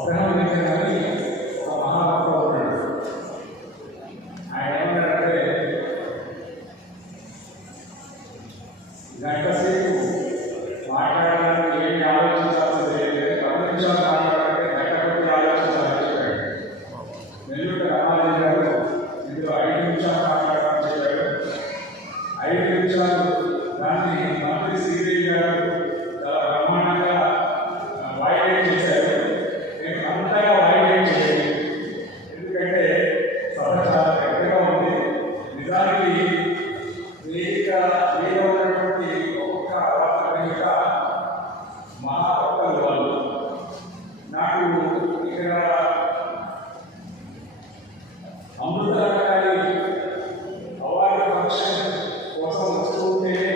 అబ్రహాం లింకన్ అని ఒక మహాభక్తుడు ఉన్నాడు. ఆయన ఏమన్నాడంటే, గంట సేపు మాట్లాడాలని ఏమి ఆలోచించాల్సి తెలియదు, 10 నిమిషాలు మాట్లాడాలంటే గంట కొద్ది ఆలోచించాలని చెప్పాడు. నెల్లూరు రామాజీ గారు ఇందులో 5 నిమిషాలు మాట్లాడాలని చెప్పాడు. 5 నిమిషాలు దాన్ని మంత్రి శ్రీదేవి గారు చాలా బ్రహ్మాండంగా వాయిదేట్ చేశారు. నేను అంతగా వాయిదేట్ చేయలేదు, ఎందుకంటే సభ చాలా పెద్దగా ఉంది. నిజానికి వేదిక మీద ఉన్నటువంటి ఒక్కొక్క వార్త మహాభక్తులు వాళ్ళు. నాకు ఇక్కడ అమృతకారి అవార్డు ఫంక్షన్ కోసం వస్తూ ఉంటేనే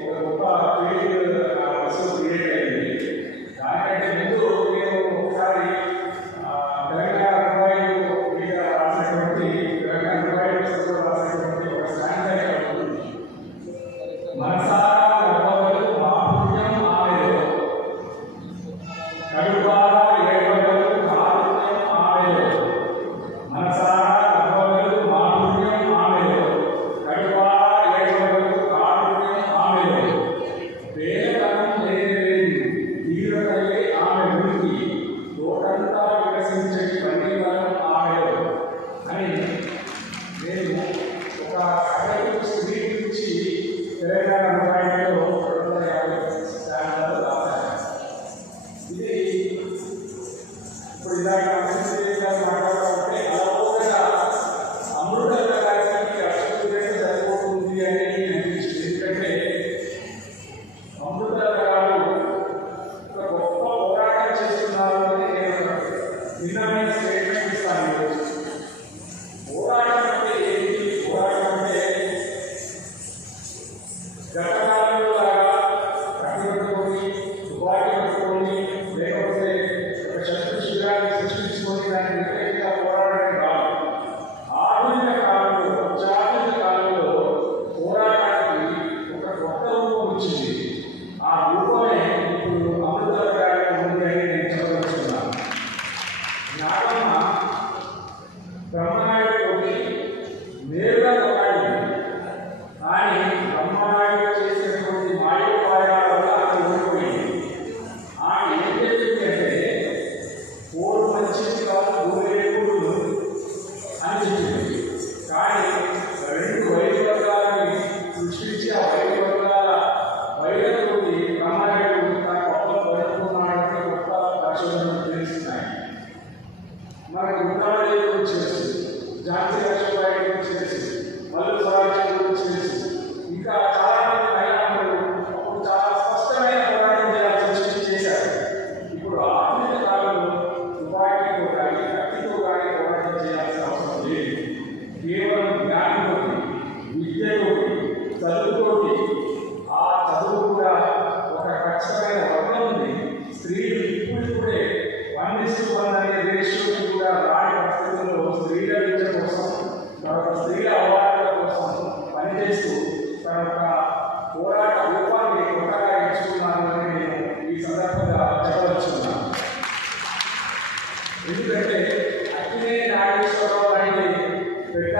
ఒక గొప్ప ఫీలింగ్ నా మనసులో క్రియేట్ అయింది. దానికంటే ముందు నేను ఒకసారి తెలంగాణ రూపాయలు మీద రాసినటువంటి తెలంగాణ రూపాయలు పుస్తకంలో రాసినటువంటి ఒక స్టాండ్ ఉంటుంది. మనసారా గర్భవలు మాధుర్యం ఆమెలో, కడుపారా ఏడవలు మాధుర్యం ఆమెలో, మనసారా గర్భవలు మాధుర్యం ఆమెలో, కడుపారా ఏడవలు మాధుర్యం ఆమెలో, వేదనం లేదు తీరతలే ఆమె ఉనికి, తోటంతా వికసించే పన్నీవరం ఆమెలో అని నేను ఒక సగటు స్త్రీ గురించి తెలంగాణ రూపాయలలో 250 స్టాండ్లు రాశాను. ఇది ఇప్పుడు ఇలాగ మాట్లాడాలంటే అలవోగా అమృత కార్యక్రమానికి అక్షులే సరిపోతుంది అని అనిపించింది. ఎందుకంటే అమృత గారు ఒక గొప్ప పోరాటం చేస్తున్నారు అని నేను భిన్నమైన స్టేట్మెంట్ ఇస్తాను. పోరాటం అంటే ఏంటి? పోరాటం అంటే గతకాలంలో లాగా కట్టి పట్టుకొని తుపాకీ పట్టుకొని లేకపోతే ఒక శత్రు శిబిరాన్ని సృష్టించుకొని దాన్ని వ్యతిరేకంగా పోరాడడం కాదు. ఆధునిక కాలంలో, అత్యాధునిక కాలంలో పోరాటానికి ఒక కొత్త రూపం వచ్చింది. ఆ రూపమే ఇప్పుడు అమృత గారి ఉంది అని నేను చెప్పదలుచుకున్నాను. నాగమ్మ బ్రహ్మనాయుడితోటి నేరుగా పోరాడింది, కానీ బ్రహ్మనాయుడు చేసినటువంటి మాయోపాయాల వల్ల ఆమె ఓడిపోయింది. ఆమె ఏం చెప్పింది అంటే, కోరు మంచిది కాదు గోరేకుడు అని చెప్పింది. కానీ 2 వైవర్గాలని సృష్టించి ఆ వైవర్గాల వైరతోటి బ్రహ్మనాయుడు తన గొప్ప పడుకున్నాడంటే గొప్ప పరిశోధనలు తెలుస్తున్నాయి. మనకు ఉదాహరణ గురించి తెలుసు, ఝాన్సీ లక్ష్మీబాయి గురించి తెలుసు, మల్లు స్వరాజ్యం గురించి తెలుసు. ఇంకా చాలా మంది మహిళలు అప్పుడు చాలా స్పష్టమైన పోరాటం చేయాల్సి చేశారు. ఇప్పుడు ఆధునిక కాలంలో తుపాకీతో కానీ కత్తితో కానీ పోరాటం చేయాల్సిన అవసరం లేదు. కేవలం జ్ఞానంతోటి, విద్యతోటి, చదువుతోటి, ఆ చదువు కూడా ఒక ఖచ్చితమైన వర్గం ఉంది. స్త్రీలు ఇప్పుడిప్పుడే 1:1 అనే రేషియోకి కూడా రాని పరిస్థితుల్లో స్త్రీల విద్య కోసం, మరొక స్త్రీల అవార్డుల కోసం పనిచేస్తూ తన యొక్క పోరాట రూపాన్ని కొత్తగా ఎంచుకున్నాను అని నేను ఈ సందర్భంగా చెప్పదలుచుకున్నాను. ఎందుకంటే అక్కినే నాగేశ్వరరావు లాంటి పెద్ద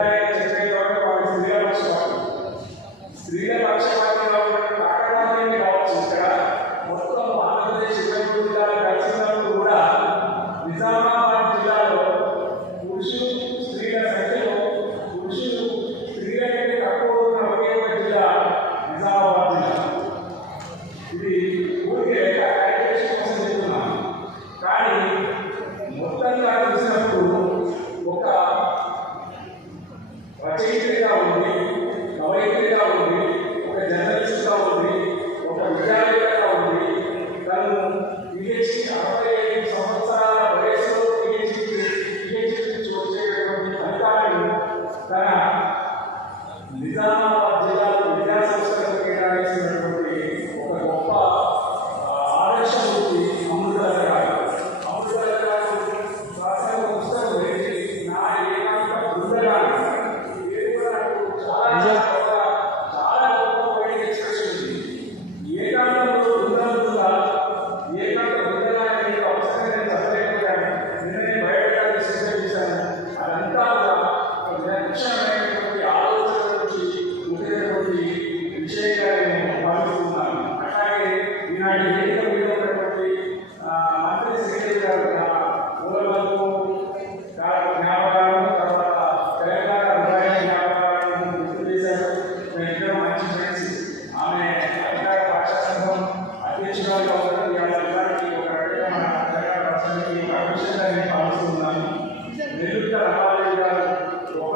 చెప్పేటప్పుడు వారి స్త్రీల పక్షపాతం, స్త్రీల పక్షపాతంలో ఉన్నటువంటి అక్కడే కావచ్చు. ఇక్కడ మొత్తం ఆంధ్రప్రదేశ్ 23 జిల్లాలు కలిసినప్పుడు కూడా నిజామాబాద్ జిల్లాలో పురుషులు స్త్రీల సంఖ్యలో పురుషులు స్త్రీల కంటే తక్కువ ఉన్న ఒకే ఒక జిల్లా నిజామాబాద్ జిల్లా. ఇది ఊరికే క్యాలిక్యులేషన్ కోసం చెప్తున్నాను. కానీ మొత్తంగా చూసినప్పుడు ఒక రచయితగా ఉంది, కవయిత్రిగా ఉంది, ఒక జర్నలిస్ట్గా ఉంది, ఒక విద్యావేత్తగా ఉంది. తను PhD 65 సంవత్సరాల వయసులో PhD నుంచి వచ్చేటటువంటి ఫలితాలను తన నిజామాబాద్ జిల్లాలో విద్యా సంస్థలకు కేటాయించినటువంటి ఒక గొప్ప ఆదర్శమూర్తి అమృత గారు. అమృత గారు రాసిన పుస్తకం ఏంటి? నా ఏకాంత బృందగాను.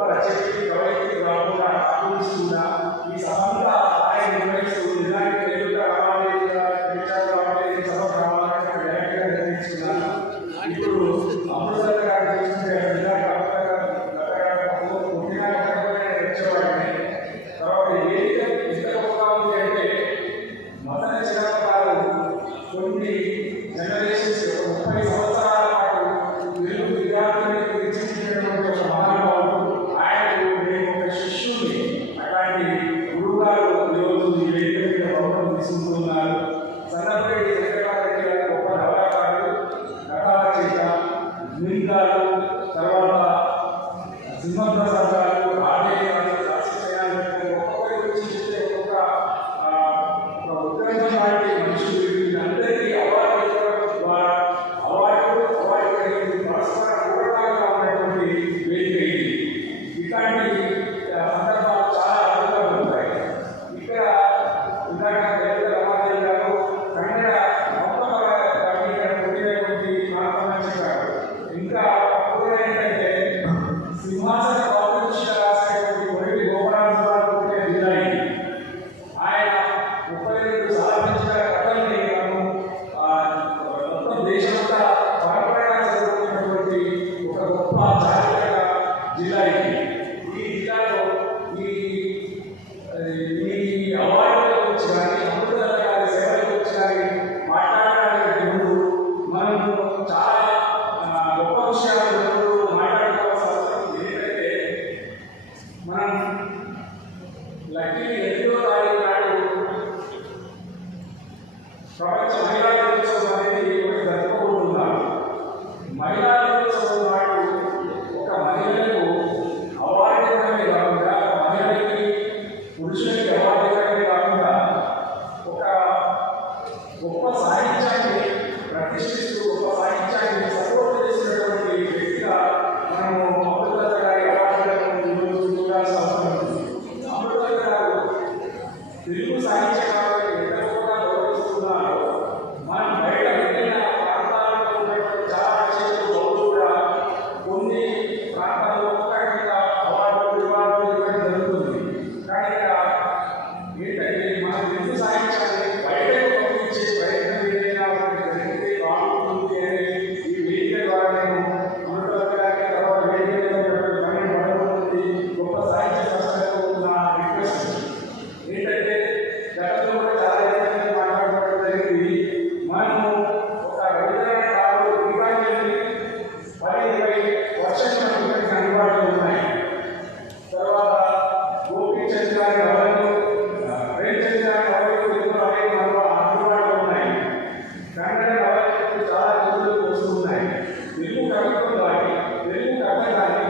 రచయితకి కవయితకి కాకుండా ఆలోచిస్తున్నా ఈ సభంతా ఆయన నిర్వహిస్తూ నిజానికి ఎదురుగా రావాలి ఈ సభ రావాలని డైరెక్ట్గా నిర్ణయించుకున్నాను. ఇప్పుడు అమృత గారు చూస్తుంటే వచ్చేవాడిని. తర్వాత ఏదైతే ఎంత గొప్పగా ఉంది అంటే మొదట చిరకాలు కొన్ని జనరేషన్స్ 30 సంవత్సరాల పాటు తెలుగు విద్యార్థులకు తీర్చిదిద్దినటువంటి ఒక మహానుభావుడు. ఆయనకు నేను ఒక శిష్యుని. అట్లాంటి గురువుగారు ఈరోజు ఈ వేదిక మీద భవనం తీసుకుంటున్నారు. సన్నపేటి వెంకటరెడ్డి గారు గొప్ప నవలాకారులు, కథారచయిత, నిందాలు, తర్వాత సింహప్రసాద్ గారు, రాజయ్య గారు, రాజశేఖర్ ఒక్కొక్కరి గురించి చెప్తే ఒక్కొక్క ఉత్తరాంధ్ర పార్టీ మనుషులు వీళ్ళందరికీ అవార్డు పరస్పర పూర్వకాలుగా ఉన్నటువంటి వేదిక ఇది. ఇట్లాంటి సందర్భాలు చాలా అద్భుతంగా ఉంటాయి. ఇక్కడ ఇందాక దేవత రమాదేవి గారు కన్నడ పుట్టినటువంటి ప్రాంతం చెప్పారు. ఇంకా అప్పుడు ఏంటంటే సింహాసన కాంపిటీషన్ రాసినటువంటి కొరవి గోపరాజు గారు పుట్టిన జిల్లా ఇది. ఆయన 32 సాధించిన కథల్ని మొత్తం దేశమంతా పరపరగా చదువుతున్నటువంటి ఒక గొప్ప చారిత్రక జిల్లా ఇది. ఈ జిల్లాలో ఈ అవార్డుల గురించి కానీ అమృత గారి సేవల గురించి కానీ మాట్లాడడానికి ముందు మనం చాలా గొప్ప విషయాలు మాట్లాడుకోవాల్సిన అవసరం ఏంటంటే మనం లక్కీ 8వ తారీఖు నాడు ప్రపంచ మహిళా దినోత్సవం అనేది ఒకటి జరుపుకుంటున్నాం. మహిళా దినోత్సవం నాడు ఒక మహిళలకు అవార్డు ఇవ్వడమే కాకుండా మహిళలకి పురుషులకి అవార్డు ఇవ్వడమే కాకుండా ఒక గొప్ప సాహిత్యాన్ని ప్రతిష్ఠిస్తూ గొప్ప సాహిత్యాన్ని సపోర్ట్ చేసినటువంటి వ్యక్తిగా మనము అమృత గారి అవార్డులను ఈరోజు చూడాల్సిన అవసరం ఉంది. అమృత గారు తెలుగు సాహిత్యకారులను ఎంత గొప్పగా గౌరవిస్తున్నారో మనం బయట విభిన్న ప్రాంతాలలో ఉన్నటువంటి చాలా రచయితలు బౌద్ధులు కూడా కొన్ని ప్రాంతాల్లో ఒక్కొక్క అవార్డులు ఇవ్వడం జరుగుతుంది. కానీ ఏంటంటే మన తెలుగు సాహిత్యాన్ని బయటకు పంపించే ప్రయత్నం ఏదైనా జరిగితే బాగుంటుంది అని ఈ వేదిక ద్వారా నేను అమృత గారికి తర్వాత వేదిక గొప్ప సాహిత్య సంస్థలకు నా రిక్వెస్ట్ ఏంటంటే గతంలో కూడా చాలా ఏదైనా మాట్లాడుకోవడం జరిగింది. మనము ఒక రవీంద్రనాథ్ ఠాగూర్ గీతాంజలి 10-20 వర్షాలు అందుబాటులో ఉన్నాయి. తర్వాత గోపీచంద్ గారి నవలలు, ప్రేమచంద్ గారి నవలలు ఎన్నో అనేక అందుబాటులో ఉన్నాయి. కన్నడ నవలలు చాలా రోజులు వస్తున్నాయి. తెలుగు కవిత్వం కానీ తెలుగు కథ కానీ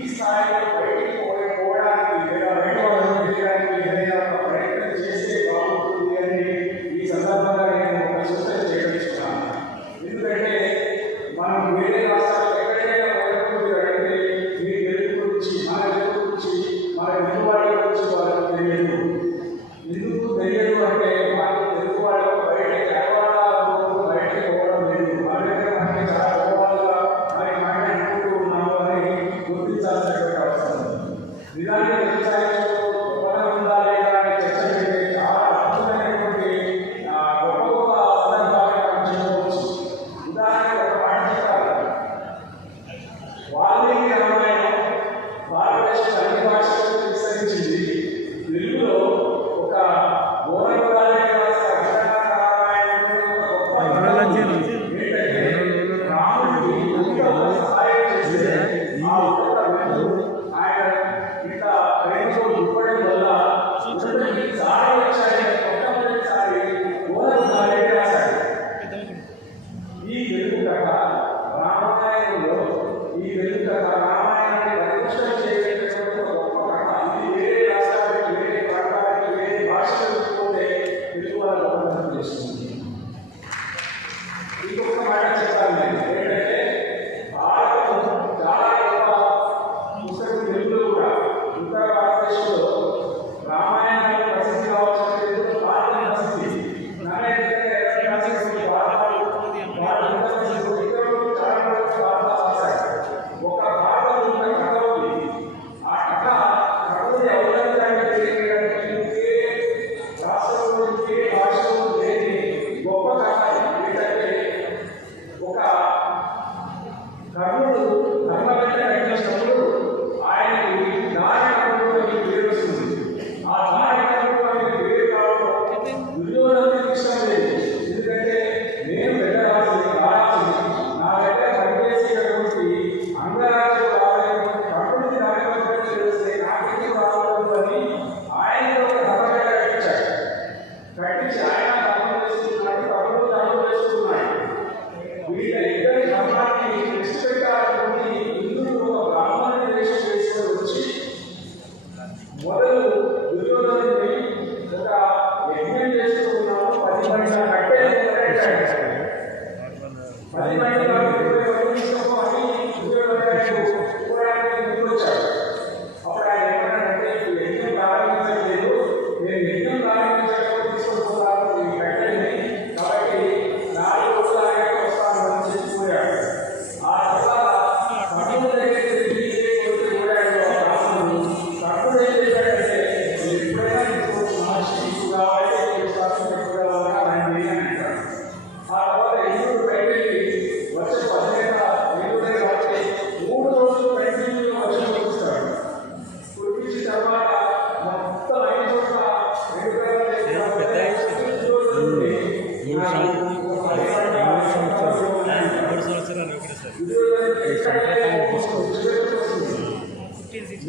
ఈ స్థాయిలో బయటికి పోవడానికి లేదా బయట చేయడానికి ఏదైనా ఒక ప్రయత్నం చేస్తే బాగుంటుంది అని ఈ సందర్భంగా నేను ఒక సూచన చేయదలుచుకున్నాను. ఎందుకంటే మనం వేరే రాష్ట్రాల్లో ఎక్కడైనా అంటే మీ తెలుగు గురించి మన తెలుగు గురించి మన తెలుగు వాళ్ళ గురించి వాళ్ళకి తెలియదు. ఎందుకు తెలియదు అంటే మనకు తెలుగు వాళ్ళు బయటకి అలవాటాలు బయటకి పోవడం లేదు. వాళ్ళకి మనకి చాలా గొప్పగా మరి మనం అనుకుంటూ ఉన్నాము అని గుర్తించాల్సినటువంటి అవసరం ఉంది. నిజానికి తెలుగు సాహిత్యంలో గొప్పగా ఉందా లేదా అని చర్చ పెడితే చాలా అద్భుతమైనటువంటి గొప్ప గొప్ప సందర్భాలను మనం చెప్పవచ్చు. ఉదాహరణకు ఒక మాట చెప్తారు. వాల్మీకి రామాయణం భారతదేశం అన్ని భాషలకు విస్తరించింది. తెలుగులో ఒక గోరవరాజు రాసిన అక్షరాల రామాయణం ఒక గొప్ప ఏంటంటే రాముడికి సహాయం చేస్తే ఆ ఆయన ఇట్లా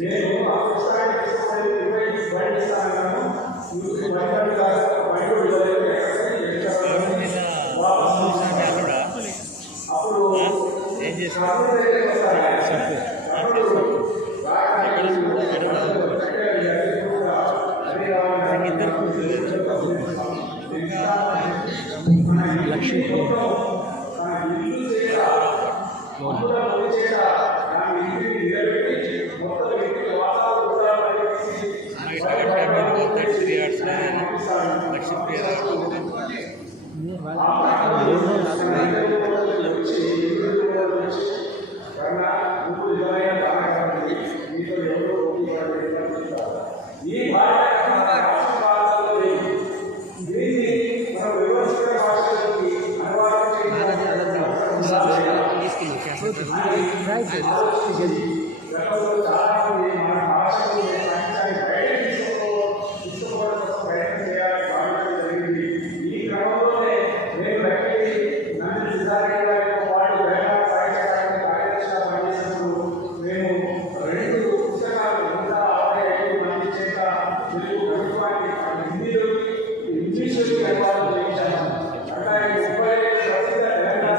నేను ఆ పుస్తకాన్ని తీసుకొని 20 బయట ఇస్తాను. ఈ బయట విడుదలైన అప్పుడు ఏం చేస్తారు లక్ష్మీ ఈ భాషలో దీన్ని మన వ్యవస్థ భాషలోకి అనువాదం గతంలో చాలామంది మన భాషను సాహిత్యాన్ని బయట తీసుకోవడం కోసం ప్రయత్నం చేయాలని భావించడం జరిగింది. ఈ క్రమంలోనే నేను వ్యక్తి నంది సిద్ధార్థ గారితో పాటు తెలంగాణ సాహిత్య అకాడమీ కార్యదర్శిగా పనిచేసినప్పుడు మేము 2 పుస్తకాలు 165 మంది చేత తెలుగు ప్రభుత్వానికి హిందీలోకి ఇంగ్లీషులోకి అనువాదం చేయించాము. అట్లాగే 35 ప్రసిద్ధ తెలంగాణ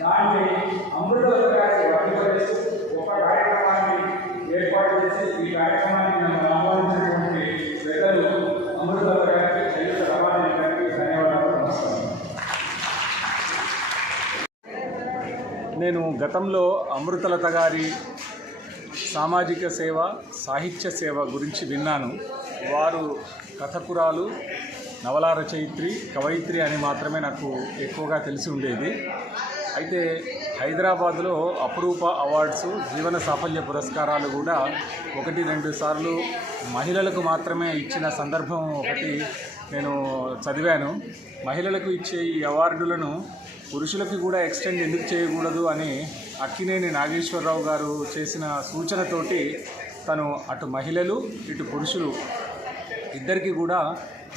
దాన్ని అమృతగారికి వర్తింపజేస్తూ ఒక కార్యక్రమాన్ని ఏర్పాటు చేసి ఈ కార్యక్రమాన్ని నన్ను ఆహ్వానించినటువంటి పెద్దలు అమృతగారికి తెలుగు రవాణా గారికి ధన్యవాదాలు. నమస్కారం. నేను గతంలో అమృతలత గారి సామాజిక సేవ, సాహిత్య సేవ గురించి విన్నాను. వారు కథకురాలు, నవలా రచయిత్రి, కవయిత్రి అని మాత్రమే నాకు ఎక్కువగా తెలిసి ఉండేది. అయితే హైదరాబాదులో అపురూప అవార్డ్స్, జీవన సాఫల్య పురస్కారాలు కూడా 1-2 సార్లు మహిళలకు మాత్రమే ఇచ్చిన సందర్భం ఒకటి నేను చదివాను. మహిళలకు ఇచ్చే ఈ అవార్డులను పురుషులకి కూడా ఎక్స్టెండ్ ఎందుకు చేయకూడదు అని అక్కినేని నాగేశ్వరరావు గారు చేసిన సూచనతోటి తను అటు మహిళలు ఇటు పురుషులు ఇద్దరికి కూడా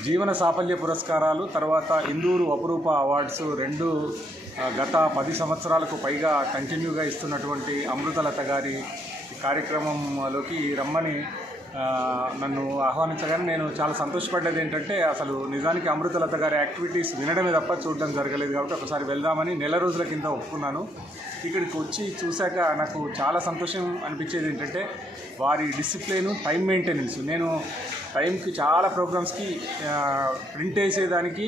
జీవన సాఫల్య పురస్కారాలు, తర్వాత ఇందూరు అపురూప అవార్డ్స్ రెండు గత 10 సంవత్సరాలకు పైగా కంటిన్యూగా ఇస్తున్నటువంటి అమృతలత గారి కార్యక్రమంలోకి రమ్మని నన్ను ఆహ్వానించగానే నేను చాలా సంతోషపడ్డది. ఏంటంటే అసలు నిజానికి అమృతలత గారి యాక్టివిటీస్ వినడమే తప్ప చూడడం జరగలేదు. కాబట్టి ఒకసారి వెళ్దామని నెల రోజుల కింద ఒప్పుకున్నాను. ఇక్కడికి వచ్చి చూశాక నాకు చాలా సంతోషం అనిపించేది ఏంటంటే వారి డిసిప్లిన్, టైం మెయింటెనెన్స్. నేను టైంకి చాలా ప్రోగ్రామ్స్కి ప్రింట్ వేసేదానికి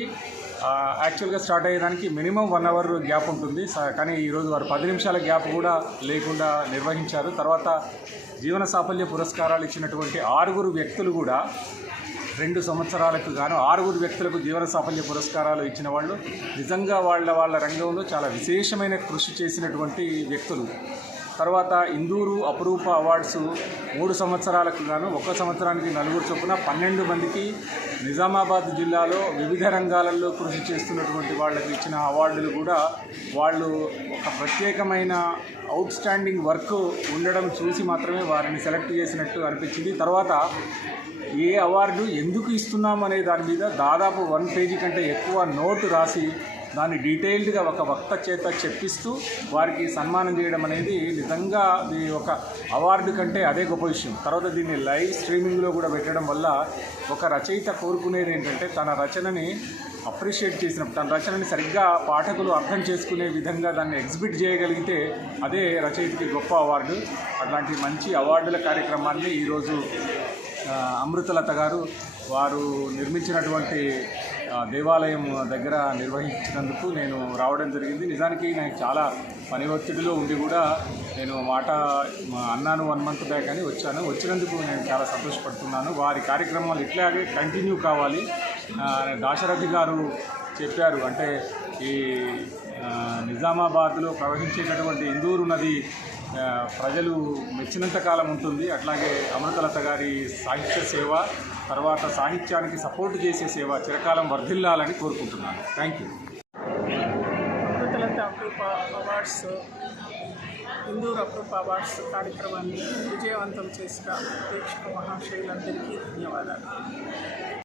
యాక్చువల్గా స్టార్ట్ అయ్యేదానికి మినిమం 1 అవర్ గ్యాప్ ఉంటుంది. కానీ ఈరోజు వారు 10 నిమిషాల గ్యాప్ కూడా లేకుండా నిర్వహించారు. తర్వాత జీవన సాఫల్య పురస్కారాలు ఇచ్చినటువంటి 6 వ్యక్తులు కూడా 2 సంవత్సరాలకు గాను 6 వ్యక్తులకు జీవన సాఫల్య పురస్కారాలు ఇచ్చిన వాళ్ళు నిజంగా వాళ్ళ రంగంలో చాలా విశేషమైన కృషి చేసినటువంటి వ్యక్తులు. తర్వాత ఇందూరు అపురూప అవార్డ్స్ 3 సంవత్సరాలకు గాను 1 సంవత్సరానికి 4 చొప్పున 12 మందికి నిజామాబాద్ జిల్లాలో వివిధ రంగాలలో కృషి చేస్తున్నటువంటి వాళ్ళకి ఇచ్చిన అవార్డులు కూడా వాళ్ళు ఒక ప్రత్యేకమైన అవుట్ స్టాండింగ్ వర్క్ ఉండడం చూసి మాత్రమే వారిని సెలెక్ట్ చేసినట్టు అనిపించింది. తర్వాత ఏ అవార్డు ఎందుకు ఇస్తున్నాం అనే దాని మీద దాదాపు 1 పేజీ కంటే ఎక్కువ నోటు రాసి దాన్ని డీటెయిల్డ్గా ఒక వక్త చేత చెప్పిస్తూ వారికి సన్మానం చేయడం అనేది నిజంగా ఒక అవార్డు కంటే అదే గొప్ప విషయం. తర్వాత దీన్ని లైవ్ స్ట్రీమింగ్లో కూడా పెట్టడం వల్ల ఒక రచయిత కోరుకునేది ఏంటంటే తన రచనని అప్రిషియేట్ చేసినప్పుడు, తన రచనని సరిగ్గా పాఠకులు అర్థం చేసుకునే విధంగా దాన్ని ఎగ్జిబిట్ చేయగలిగితే అదే రచయితకి గొప్ప అవార్డు. అట్లాంటి మంచి అవార్డుల కార్యక్రమాన్ని ఈరోజు అమృతలత గారు వారు నిర్మించినటువంటి దేవాలయం దగ్గర నిర్వహించినందుకు నేను రావడం జరిగింది. నిజానికి నేను చాలా పని ఒత్తిడిలో ఉండి కూడా నేను మాట అన్నాను 1 మంత్ బ్యాక్ అని వచ్చాను. వచ్చినందుకు నేను చాలా సంతోషపడుతున్నాను. వారి కార్యక్రమాలు ఇట్లాగే కంటిన్యూ కావాలి. దాశరథి గారు చెప్పారు, అంటే ఈ నిజామాబాద్లో ప్రవహించేటటువంటి ఇందూరు నది ప్రజలు మెచ్చినంత కాలం ఉంటుంది. అట్లాగే అమృతలత గారి సాహిత్య సేవ, తర్వాత సాహిత్యానికి సపోర్ట్ చేసే సేవ చిరకాలం వర్ధిల్లాలని కోరుకుంటున్నాను. Thank you. Amruthalatha Apurupa awards, Indur Apurupa awards కార్యక్రమాన్ని విజయవంతం చేసిన ప్రేక్షక మహాశయులందరికీ ధన్యవాదాలు.